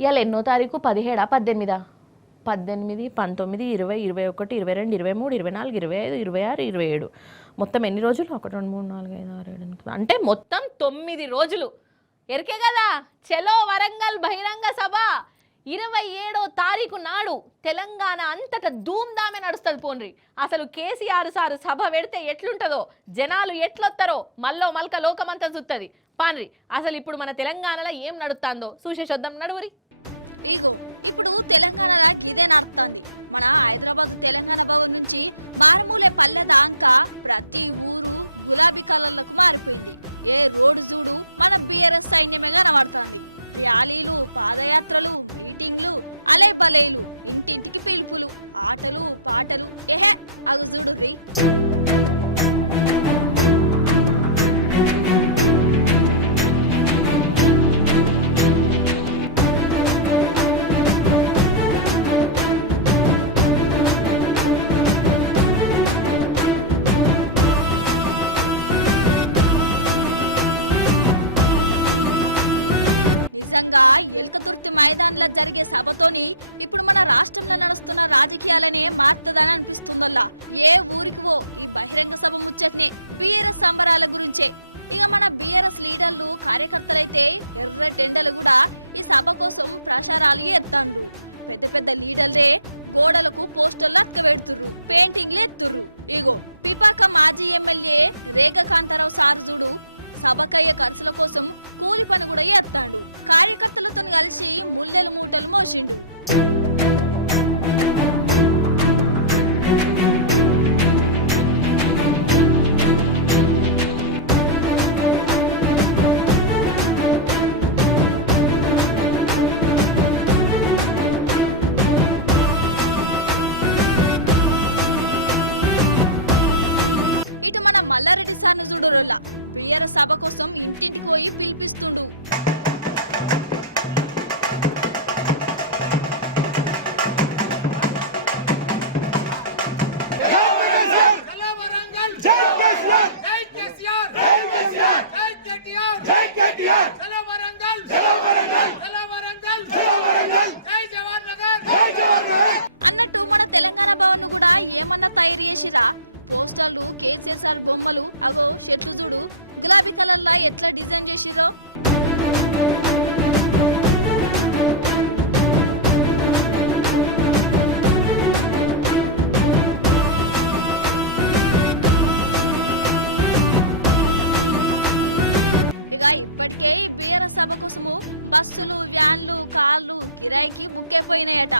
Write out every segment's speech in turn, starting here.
ఇవాళ ఎన్నో తారీఖు 17 18 18 19 20 21 22 23 24 25 26 27 మొత్తం ఎన్ని రోజులు 1 2 3 4 5 6 7 8 అంటే మొత్తం 9 రోజులు ఎరికే కదా చలో వరంగల్ బహిరంగ సభ 27వ తారీఖు నాడు తెలంగాణ అంతటా ధూమ్ధామే నడుస్తుంది పోన్రి అసలు కేసీఆర్ సారు సభ పెడితే ఎట్లుంటుందో జనాలు ఎట్లొస్తారో మల్లో మల్క లోకమంతా చూస్తుంది పాన్రి అసలు ఇప్పుడు మన తెలంగాణలో ఏం నడుస్తుందో చూసేసొద్దాం నడువురి ఇప్పుడు తెలంగాణలో ఇదే నడుస్తుంది మన హైదరాబాద్ తెలంగాణ భవన్ నుంచి మారుమూలే పల్లె దాకా ప్రతి ఊరు గులాబీ కలర్లకు మారిపోయింది ఏ రోడ్డు చూడు మన బిఆర్ఎస్ సైన్యమే కనబడుతుంది ర్యాలీలు పాదయాత్రలు మీటింగ్లు అలే పలేలు ఇంటింటికి పిలుపులు ఆటలు పాటలు ఏహే అది చూడుర్రి ఇప్పుడు మన రాష్ట్రంలో నడుస్తున్న రాజకీయాలనే మారుతుందని అనిపిస్తుందల్లా ఏ ఊరికో ఈ బహిరంగ సభ ముచ్చట్ని బిఆర్ఎస్ సంబరాల గురించే ఇక మన బిఆర్ఎస్ లీడర్లు కార్యకర్తలైతే ఎండలు కూడా ఈ సభ కోసం ప్రచారాలు ఎత్తారు పెద్ద పెద్ద లీడర్లే గోడలకు పోస్టర్లు అక్కబెడుతున్నారు పెయింటింగ్లు ఎత్తున్నారు ఇగో పిపాక మాజీ ఎమ్మెల్యే రేఖకాంతారావు సార్జుడు సభకయ్యే ఖర్చుల కోసం కూలి పని కూడా ఎత్తాడు కార్యకర్తలతో కలిసి ముల్లెలు మూటలు మోసిండు ఇటు మన మల్లారెడ్డి సార్ని చూడరోళ్ళ బిఆర్ఎస్ సభ కోసం ఇంటికి పోయి పిలిపిస్తుండు అన్నట్టు మన తెలంగాణ భవన్ కూడా ఏమన్నా తయారు చేసిరా పోస్టర్లు కేసీఆర్ బొమ్మలు అగో చెట్లు చూడు గులాబీ కలర్ లా ఎట్లా డిజైన్ చేసిరో ఇక ఇప్పటికే బిఆర్ఎస్ సభ కోసము బస్సులు వ్యాన్లు కార్లు కిరాయికి ముక్కేపోయినాయట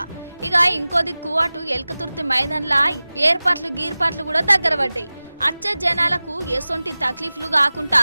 ఇక ఇంకో దిక్కు అటు ఎల్కతుర్తి మైదాన్లా ఏర్పాట్లు గీర్పాట్లు కూడా దగ్గర పడ్డాయి వచ్చే జనాలకు ఎసొంటి తక్లీఫ్లు కాకుండా